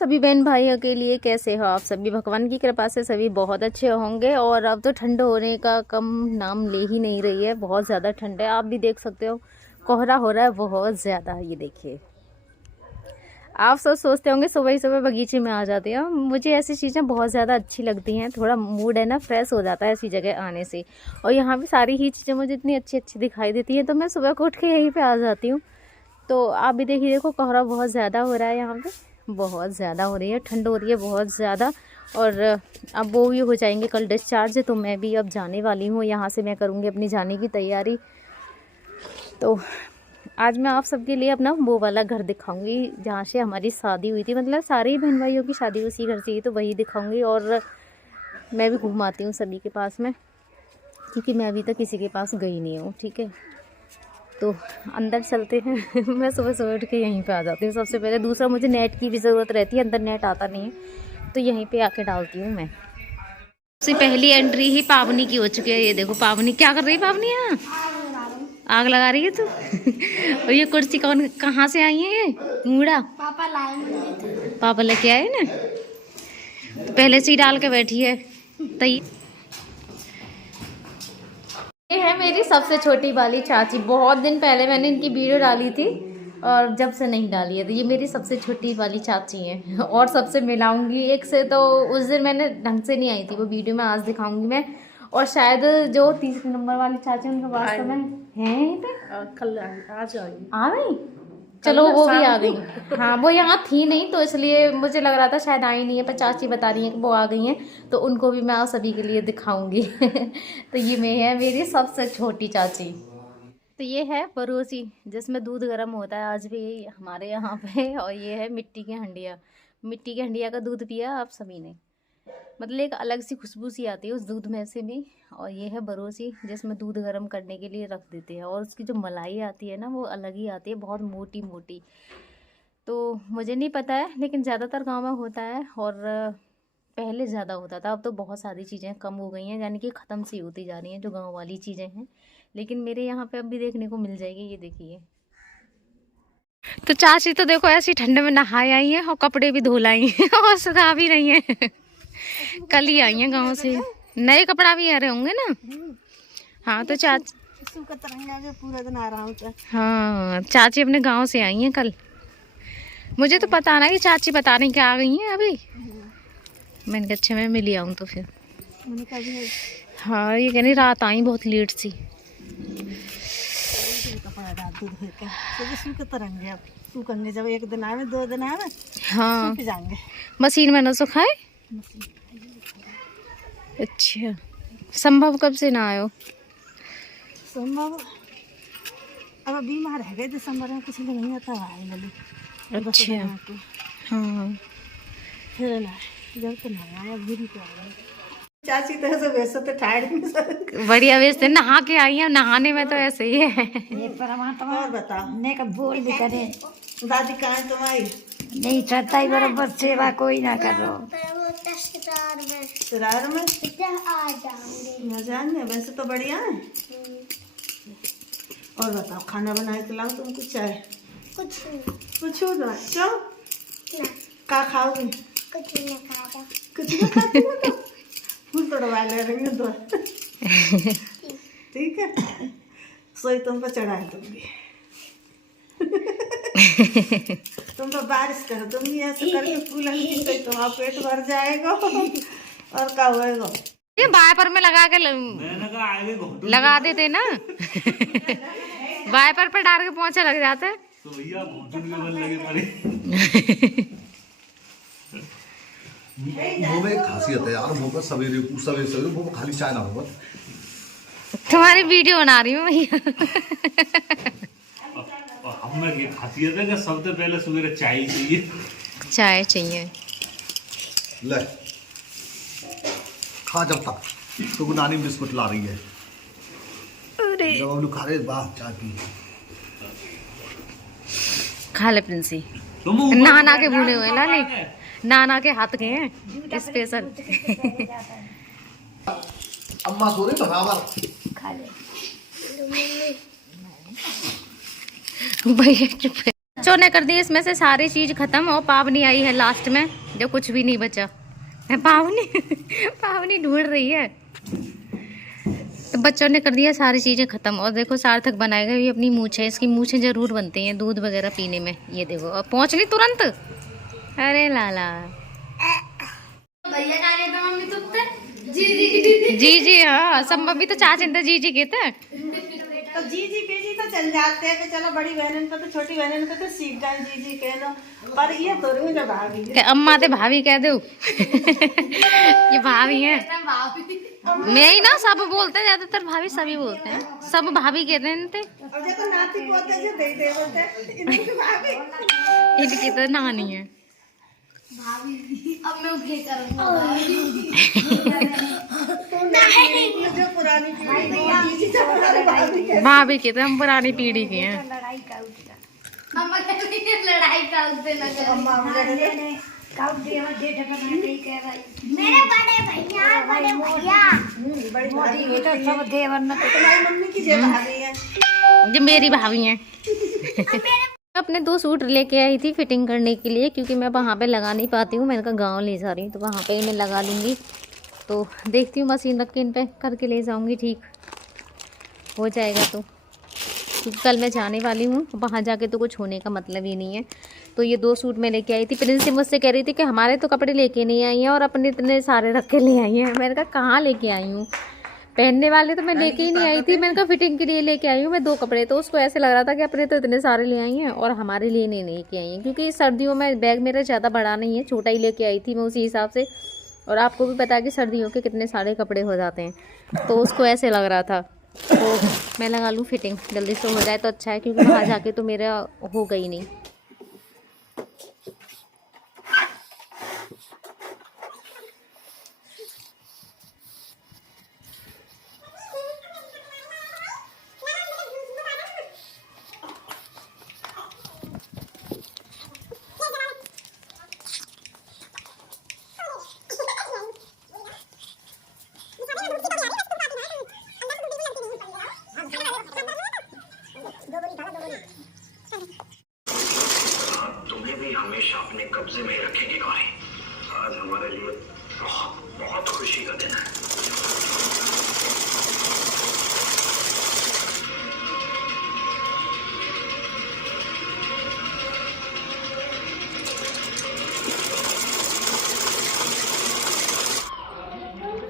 सभी बहन भाइयों के लिए कैसे हो आप सभी। भगवान की कृपा से सभी बहुत अच्छे होंगे। और अब तो ठंड होने का कम नाम ले ही नहीं रही है, बहुत ज़्यादा ठंड है। आप भी देख सकते हो कोहरा हो रहा है बहुत ज़्यादा। ये देखिए, आप सब सोचते होंगे सुबह ही सुबह बगीचे में आ जाते हो। मुझे ऐसी चीज़ें बहुत ज़्यादा अच्छी लगती हैं, थोड़ा मूड है ना फ्रेश हो जाता है ऐसी जगह आने से। और यहाँ भी सारी ही चीज़ें मुझे इतनी अच्छी अच्छी दिखाई देती हैं, तो मैं सुबह को उठ के यहीं पर आ जाती हूँ। तो आप भी देखिए, देखो कोहरा बहुत ज़्यादा हो रहा है, यहाँ पे बहुत ज़्यादा हो रही है, ठंड हो रही है बहुत ज़्यादा। और अब वो भी हो जाएंगे कल डिस्चार्ज, तो मैं भी अब जाने वाली हूँ यहाँ से। मैं करूँगी अपनी जाने की तैयारी। तो आज मैं आप सबके लिए अपना वो वाला घर दिखाऊंगी जहाँ से हमारी शादी हुई थी। मतलब सारे ही बहन भाइयों की शादी उसी घर से ही, तो वही दिखाऊंगी। और मैं भी घुमाती हूँ सभी के पास में, क्योंकि मैं अभी तक किसी के पास गई नहीं हूँ। ठीक है, तो अंदर चलते हैं। मैं सुबह सुबह उठ के यहीं पे आ जाती हूँ सबसे पहले। दूसरा, मुझे नेट की भी ज़रूरत रहती है, अंदर नेट आता नहीं है, तो यहीं पे आके डालती हूँ मैं। सबसे पहली एंट्री ही पावनी की हो चुकी है। ये देखो पावनी क्या कर रही है। पावनी यहाँ आग लगा रही है तू। और ये कुर्सी कौन कहाँ से आई है? ये मूड़ा पापा लाए, पापा लेके आए ना, तो पहले से ही डाल के बैठी है तई। ये है मेरी सबसे छोटी वाली चाची। बहुत दिन पहले मैंने इनकी वीडियो डाली थी और जब से नहीं डाली है। तो ये मेरी सबसे छोटी वाली चाची हैं। और सबसे मिलाऊंगी एक से, तो उस दिन मैंने ढंग से नहीं आई थी वो वीडियो में, आज दिखाऊंगी मैं। और शायद जो 30 नंबर वाली चाची उनका वास्तव में है यहीं पे, कल आ गई। चलो वो भी आ गई। हाँ, वो यहाँ थी नहीं, तो इसलिए मुझे लग रहा था शायद आई नहीं है, पर चाची बता रही है कि वो आ गई हैं, तो उनको भी मैं आप सभी के लिए दिखाऊंगी। तो ये मैं है मेरी सबसे छोटी चाची। तो ये है पड़ोसी जिसमें दूध गर्म होता है आज भी हमारे यहाँ पे। और ये है मिट्टी की हंडिया। मिट्टी की हंडिया का दूध पिया आप सभी ने, मतलब एक अलग सी खुशबू सी आती है उस दूध में से भी। और ये है बरोसी जिसमें दूध गर्म करने के लिए रख देते हैं। और उसकी जो मलाई आती है ना, वो अलग ही आती है, बहुत मोटी मोटी। तो मुझे नहीं पता है, लेकिन ज़्यादातर गांव में होता है। और पहले ज़्यादा होता था, अब तो बहुत सारी चीज़ें कम हो गई हैं, यानी कि ख़त्म सी होती जा रही हैं जो गाँव वाली चीज़ें हैं। लेकिन मेरे यहाँ पे अब भी देखने को मिल जाएगी। ये देखिए, तो चाची तो देखो ऐसी ठंड में नहाई आई है और कपड़े भी धो लाई हैं और सुखा भी रही हैं। कल ही आई हैं गाँव से, नए कपड़ा भी आ रहे होंगे ना। हाँ, तो चाची पूरा दिन आ रहा हूँ। हाँ, चाची अपने गांव से आई हैं कल। मुझे तो पता ना कि चाची बता रही कि आ गई हैं अभी। मैंने कहा अच्छा मैं मिली आऊँ तो फिर। हाँ, ये कहनी रात आई बहुत लेट सी। जब एक दिन आवे 2 दिन आवे, हाँ जाएंगे मशीन में ना सुखाए। अच्छा, संभव कब से ना आयो? संभव अब बीमार है गए दिसंबर में, किसी नहीं आता है। अच्छा, हाँ फिर ना जब तो ना आया बुरी तो चाची तो ऐसे वैसे तो टाइड बढ़िया वैसे नहा के आई है। नहाने में तो ऐसे ही है। ये परमात्मा और बता ने का बोल भी करे। दादी कहाँ है तुम्हारी? नहीं करता ही बराबर सेवा कोई ना करो। सिरार में आ जाएंगे वैसे तो बढ़िया है। और बताओ खाना बना के लाओ तुमको, चाय कुछ ना क्यों क्या खाओगे? कुछ नहीं खाता। कुछ नहीं खाती हो तो फूल तोड़वा ले रही हो तो। ठीक है, सोई तुम पर चढ़ा दूंगी। तुम तो बारिश करो, तुम ही ऐसे करके फूल सोई तुम्हारा पेट भर जाएगा और क्या होएगा। ये वाइपर में लगा के लगा देते ना। वाइपर पे डाल के पोंछे लग जाते हैं तो भैया मुंह में एक खासियत है यार, मुंह पर सवेरे मुंह में खाली चाय ना हो। तुम्हारी वीडियो बना रही हूँ भैया। हमें ये खासियत है कि सबसे पहले सवेरे चाय चाहिए। चाय चाहिए ले खा जब तक तो नानी बिस्कुट ला रही है। जब हम लोग खा रहे वाह चाय पी खा ले प्रिंसी। नाना के भूले हुए लाले, नाना के हाथ के हैं स्पेशल। अम्मा सो रही बराबर खा ले भैया चुप। बच्चों ने कर दी इसमें से सारी चीज खत्म और पावनी आई है लास्ट में, जो कुछ भी नहीं बचा। पावनी ढूंढ रही है। तो बच्चों ने कर दिया सारी चीजें खत्म। और देखो सार्थक बनाएगा ये अपनी मूछें, इसकी मूछें जरूर बनती हैं दूध वगैरह पीने में। ये देखो अब पहुंच ली तुरंत। अरे लाला भैया का कहते मम्मी तुमसे जी जी हाँ सब मम्मी तो चाचा जी जी कहते हैं। तो जी पीजी तो चल जाते हैं कि चलो बड़ी बहन को तो छोटी बहन को तो सीख जाए जी कह लो, पर ये तो मुझे भाभी कि अम्मा ते भाभी कह दो। ये भाभी है। मैं ही ना सब बोलते हैं, ज्यादातर भाभी सभी बोलते हैं, सब भाभी कहते हैं इनते। और जो तो नाती पोते जो दे बोलते हैं इनकी भाभी, इनकी तो नानी है। अब मैं उठे करूंगा जो पुरानी पीढ़ी जी जो हमारे भाभी के भाभी कहते हैं, हम पुरानी पीढ़ी के हैं। मम्मा कहती है लड़ाई का उस दिन अगर अम्मा मुझे मेरे बड़े भैया बड़ी भाभी तो सब देवर न तो तुम्हारी मम्मी की जो भाभी है जो मेरी भाभी हैं। अपने 2 सूट लेके आई थी फिटिंग करने के लिए, क्योंकि मैं वहाँ पे लगा नहीं पाती हूँ। मैंने कहा गाँव ले जा रही हूँ तो वहाँ पे ही मैं लगा लूँगी। तो देखती हूँ मशीन रख के इन पे करके ले जाऊँगी, ठीक हो जाएगा तो। क्योंकि कल मैं जाने वाली हूँ, वहाँ जाके तो कुछ होने का मतलब ही नहीं है। तो ये 2 सूट मैं लेके आई थी। प्रिंस मुझसे कह रही थी कि हमारे तो कपड़े लेके नहीं आई हैं और अपने इतने सारे रख के ले आई हैं। मैंने कहा कहाँ लेके आई हूँ, पहनने वाले तो मैं लेके ही नहीं आई थी। मैंने कहा फिटिंग के लिए लेके आई हूँ मैं 2 कपड़े। तो उसको ऐसे लग रहा था कि अपने तो इतने सारे ले आई हैं और हमारे लिए नहीं लेके आई हैं, क्योंकि सर्दियों में बैग मेरा ज़्यादा बड़ा नहीं है, छोटा ही लेके आई थी मैं उसी हिसाब से। और आपको भी पता है कि सर्दियों के कितने सारे कपड़े हो जाते हैं। तो उसको ऐसे लग रहा था, तो मैं लगा लूँ फिटिंग, जल्दी से हो जाए तो अच्छा है, क्योंकि वहाँ जाके तो मेरा होगा ही नहीं। तुम्हें भी हमेशा अपने कब्जे में ही रखेंगे गौरी। आज हमारे लिए बहुत बहुत खुशी का दिन है।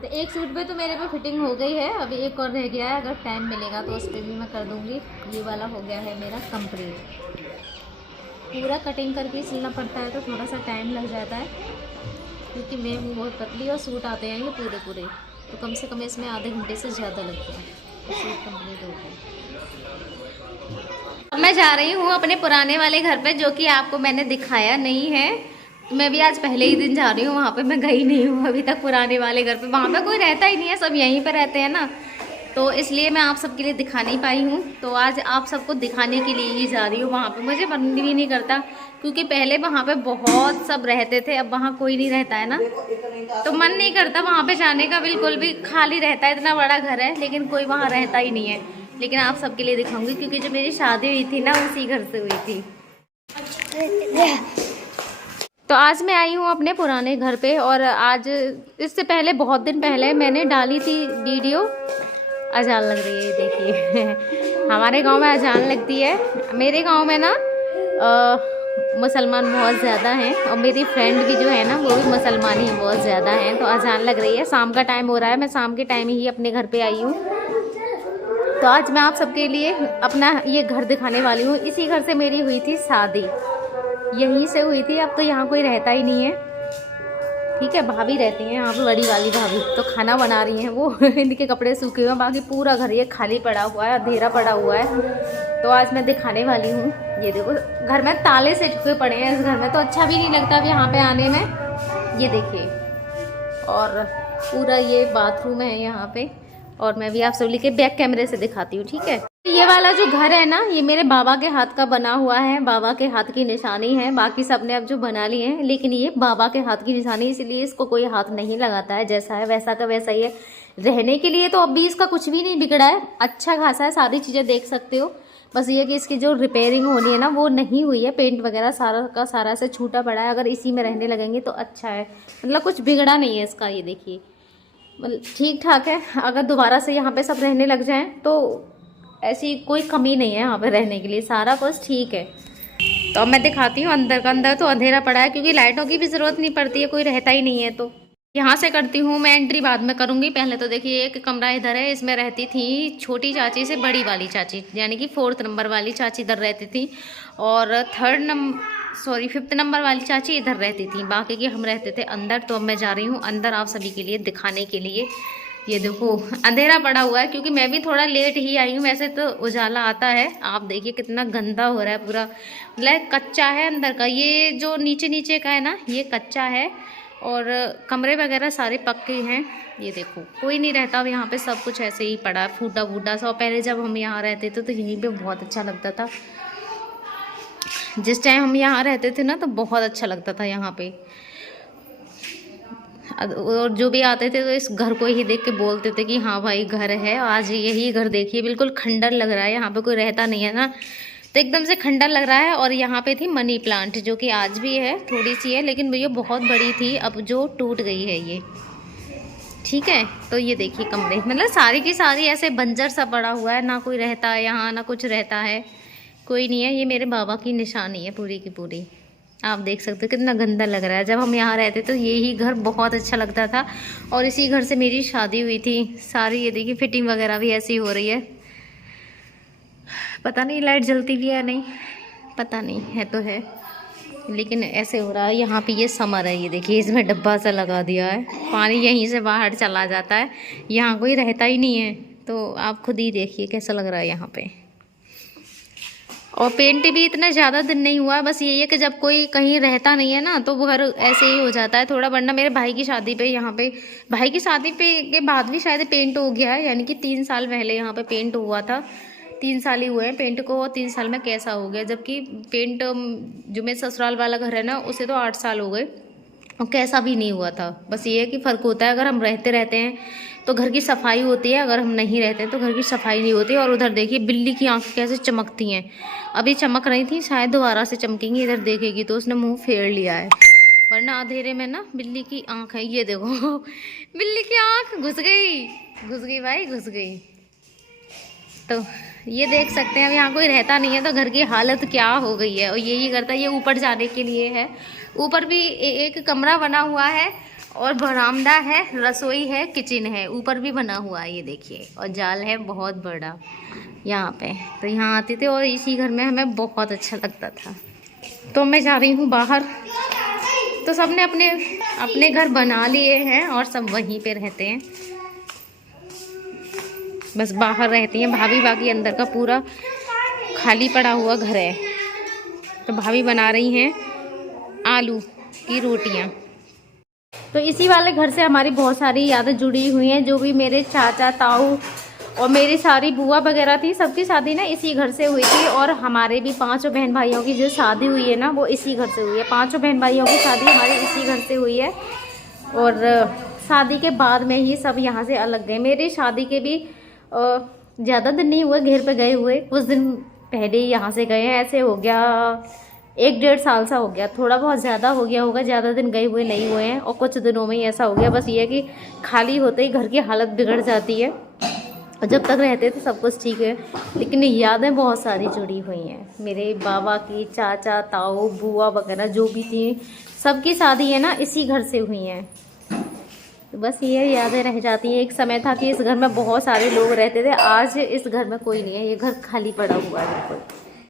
तो एक सूट पे तो मेरे पे फिटिंग हो गई है, अभी एक और रह गया है। अगर टाइम मिलेगा तो उस पर भी मैं कर दूँगी। ये वाला हो गया है मेरा कंप्लीट। पूरा कटिंग करके सिलना पड़ता है तो थोड़ा सा टाइम लग जाता है, क्योंकि मैं हूँ बहुत पतली और सूट आते हैं ये पूरे पूरे, तो कम से कम इसमें आधे घंटे से ज़्यादा लगते हैं। सूट कंप्लीट हो गया। अब मैं जा रही हूँ अपने पुराने वाले घर पे, जो कि आपको मैंने दिखाया नहीं है। तो मैं भी आज पहले ही दिन जा रही हूँ वहाँ पे, मैं गई नहीं हूँ अभी तक पुराने वाले घर पे। वहाँ पे कोई रहता ही नहीं है, सब यहीं पे रहते हैं ना, तो इसलिए मैं आप सबके लिए दिखा नहीं पाई हूँ। तो आज आप सबको दिखाने के लिए ही जा रही हूँ वहाँ पे। मुझे मन भी नहीं करता, क्योंकि पहले वहाँ पे बहुत सब रहते थे, अब वहाँ कोई नहीं रहता है ना, तो मन नहीं करता वहाँ पे जाने का, बिल्कुल भी खाली रहता है। इतना बड़ा घर है लेकिन कोई वहाँ रहता ही नहीं है। लेकिन आप सबके लिए दिखाऊंगी, क्योंकि जब मेरी शादी हुई थी ना उसी घर से हुई थी। तो आज मैं आई हूँ अपने पुराने घर पे, और आज इससे पहले बहुत दिन पहले मैंने डाली थी वीडियो। अजान लग रही है देखिए। हमारे गांव में अजान लगती है। मेरे गांव में ना मुसलमान बहुत ज़्यादा हैं, और मेरी फ्रेंड भी जो है ना वो भी मुसलमान ही बहुत ज़्यादा हैं। तो अजान लग रही है, शाम का टाइम हो रहा है, मैं शाम के टाइम ही अपने घर पे आई हूँ। तो आज मैं आप सबके लिए अपना ये घर दिखाने वाली हूँ। इसी घर से मेरी हुई थी शादी, यहीं से हुई थी। अब तो यहाँ कोई रहता ही नहीं है, ठीक है। भाभी रहती हैं यहाँ पे, बड़ी वाली भाभी तो खाना बना रही हैं वो। इनके कपड़े सूखे हुए हैं, बाकी पूरा घर ये खाली पड़ा हुआ है, अंधेरा पड़ा हुआ है। तो आज मैं दिखाने वाली हूँ। ये देखो घर में ताले से छुपे पड़े हैं, इस घर में तो अच्छा भी नहीं लगता अब यहाँ पे आने में। ये देखिए, और पूरा ये बाथरूम है यहाँ पे। और मैं भी आप सब लेके बैक कैमरे से दिखाती हूँ, ठीक है। ये वाला जो घर है ना, ये मेरे बाबा के हाथ का बना हुआ है, बाबा के हाथ की निशानी है। बाकी सब ने अब जो बना लिए हैं, लेकिन ये बाबा के हाथ की निशानी, इसलिए इसको कोई हाथ नहीं लगाता है। जैसा है वैसा का वैसा ही है। रहने के लिए तो अब भी इसका कुछ भी नहीं बिगड़ा है, अच्छा खासा है, सारी चीज़ें देख सकते हो। बस ये कि इसकी जो रिपेयरिंग होनी है ना वो नहीं हुई है, पेंट वगैरह सारा का सारा से छूटा पड़ा है। अगर इसी में रहने लगेंगे तो अच्छा है, मतलब कुछ बिगड़ा नहीं है इसका, ये देखिए मतलब ठीक ठाक है। अगर दोबारा से यहाँ पे सब रहने लग जाएं तो ऐसी कोई कमी नहीं है यहाँ पे रहने के लिए, सारा कुछ ठीक है। तो अब मैं दिखाती हूँ अंदर का। अंदर तो अंधेरा पड़ा है क्योंकि लाइटों की भी ज़रूरत नहीं पड़ती है, कोई रहता ही नहीं है। तो यहाँ से करती हूँ मैं एंट्री, बाद में करूँगी। पहले तो देखिए एक कमरा इधर है, इसमें रहती थी छोटी चाची से बड़ी वाली चाची, यानी कि 4th नंबर वाली चाची इधर रहती थी, और 5th नंबर वाली चाची इधर रहती थी। बाकी के हम रहते थे अंदर। तो अब मैं जा रही हूँ अंदर आप सभी के लिए दिखाने के लिए। ये देखो अंधेरा पड़ा हुआ है क्योंकि मैं भी थोड़ा लेट ही आई हूँ, वैसे तो उजाला आता है। आप देखिए कितना गंदा हो रहा है पूरा, मतलब कच्चा है अंदर का। ये जो नीचे नीचे का है ना ये कच्चा है, और कमरे वगैरह सारे पक्के हैं। ये देखो कोई नहीं रहता अब यहाँ पे, सब कुछ ऐसे ही पड़ा है फूटा फूटा सा। पहले जब हम यहाँ रहते थे तो यहीं पे बहुत अच्छा लगता था। जिस टाइम हम यहाँ रहते थे ना तो बहुत अच्छा लगता था यहाँ पे, और जो भी आते थे तो इस घर को ही देख के बोलते थे कि हाँ भाई घर है। आज यही घर देखिए बिल्कुल खंडर लग रहा है, यहाँ पे कोई रहता नहीं है ना, तो एकदम से खंडर लग रहा है। और यहाँ पे थी मनी प्लांट जो कि आज भी है, थोड़ी सी है लेकिन ये बहुत बड़ी थी, अब जो टूट गई है ये, ठीक है। तो ये देखिए कमरे, मतलब सारी की सारी ऐसे बंजर सा पड़ा हुआ है, ना कोई रहता है यहाँ ना कुछ रहता है, कोई नहीं है। ये मेरे बाबा की निशानी है पूरी की पूरी, आप देख सकते हो कितना गंदा लग रहा है। जब हम यहाँ रहते तो यही घर बहुत अच्छा लगता था, और इसी घर से मेरी शादी हुई थी सारी। ये देखिए फिटिंग वगैरह भी ऐसी हो रही है, पता नहीं लाइट जलती भी है नहीं, पता नहीं है तो है, लेकिन ऐसे हो रहा है। यहाँ पे ये समर है, ये देखिए इसमें डब्बा सा लगा दिया है, पानी यहीं से बाहर चला जाता है, यहाँ कोई रहता ही नहीं है। तो आप खुद ही देखिए कैसा लग रहा है यहाँ पे। और पेंट भी इतना ज़्यादा दिन नहीं हुआ है, बस यही है कि जब कोई कहीं रहता नहीं है ना तो वो घर ऐसे ही हो जाता है थोड़ा। वरना मेरे भाई की शादी पे, यहाँ पे भाई की शादी पे के बाद भी शायद पेंट हो गया है, यानी कि 3 साल पहले यहाँ पे पेंट हुआ था। 3 साल ही हुए हैं पेंट को, और 3 साल में कैसा हो गया। जबकि पेंट जो मेरे ससुराल वाला घर है ना उसे तो 8 साल हो गए, और कैसा भी नहीं हुआ था। बस ये है कि फ़र्क होता है, अगर हम रहते हैं तो घर की सफाई होती है, अगर हम नहीं रहते हैं तो घर की सफाई नहीं होती। और उधर देखिए बिल्ली की आंखें कैसे चमकती हैं, अभी चमक रही थी, शायद दोबारा से चमकेंगी। इधर देखेगी तो उसने मुंह फेर लिया है, वरना अंधेरे में ना बिल्ली की आंख है। ये देखो बिल्ली की आंख घुस गई भाई, घुस गई। तो ये देख सकते हैं अब यहाँ कोई रहता नहीं है तो घर की हालत क्या हो गई है। और यही करता है, ये ऊपर जाने के लिए है, ऊपर भी एक कमरा बना हुआ है, और बरामदा है, रसोई है, किचन है, ऊपर भी बना हुआ है ये देखिए, और जाल है बहुत बड़ा यहाँ पे। तो यहाँ आते थे और इसी घर में हमें बहुत अच्छा लगता था। तो मैं जा रही हूँ बाहर, तो सबने अपने अपने घर बना लिए हैं और सब वहीं पे रहते हैं, बस बाहर रहती हैं भाभी। बाकी अंदर का पूरा खाली पड़ा हुआ घर है। तो भाभी बना रही हैं आलू की रोटियां। तो इसी वाले घर से हमारी बहुत सारी यादें जुड़ी हुई हैं, जो भी मेरे चाचा ताऊ और मेरी सारी बुआ वगैरह थी, सबकी शादी ना इसी घर से हुई थी। और हमारे भी 5 बहन भाइयों की जो शादी हुई है ना वो इसी घर से हुई है। 5 बहन भाइयों की शादी हमारे इसी घर से हुई है, और शादी के बाद में ही सब यहाँ से अलग गए। मेरी शादी के भी ज़्यादा दिन नहीं हुए घर पे गए हुए, कुछ दिन पहले ही यहाँ से गए हैं। ऐसे हो गया 1-1.5 साल सा हो गया, थोड़ा बहुत ज़्यादा हो गया होगा, ज़्यादा दिन गए हुए नहीं हुए हैं। और कुछ दिनों में ही ऐसा हो गया। बस ये है कि खाली होते ही घर की हालत बिगड़ जाती है। और जब तक रहते थे सब कुछ ठीक है, लेकिन यादें बहुत सारी जुड़ी हुई हैं। मेरे बाबा की, चाचा ताऊ बुआ वगैरह जो भी थी, सबकी शादी है ना इसी घर से हुई हैं। तो बस ये यादें रह जाती हैं। एक समय था कि इस घर में बहुत सारे लोग रहते थे, आज इस घर में कोई नहीं है, ये घर खाली पड़ा हुआ है बिल्कुल।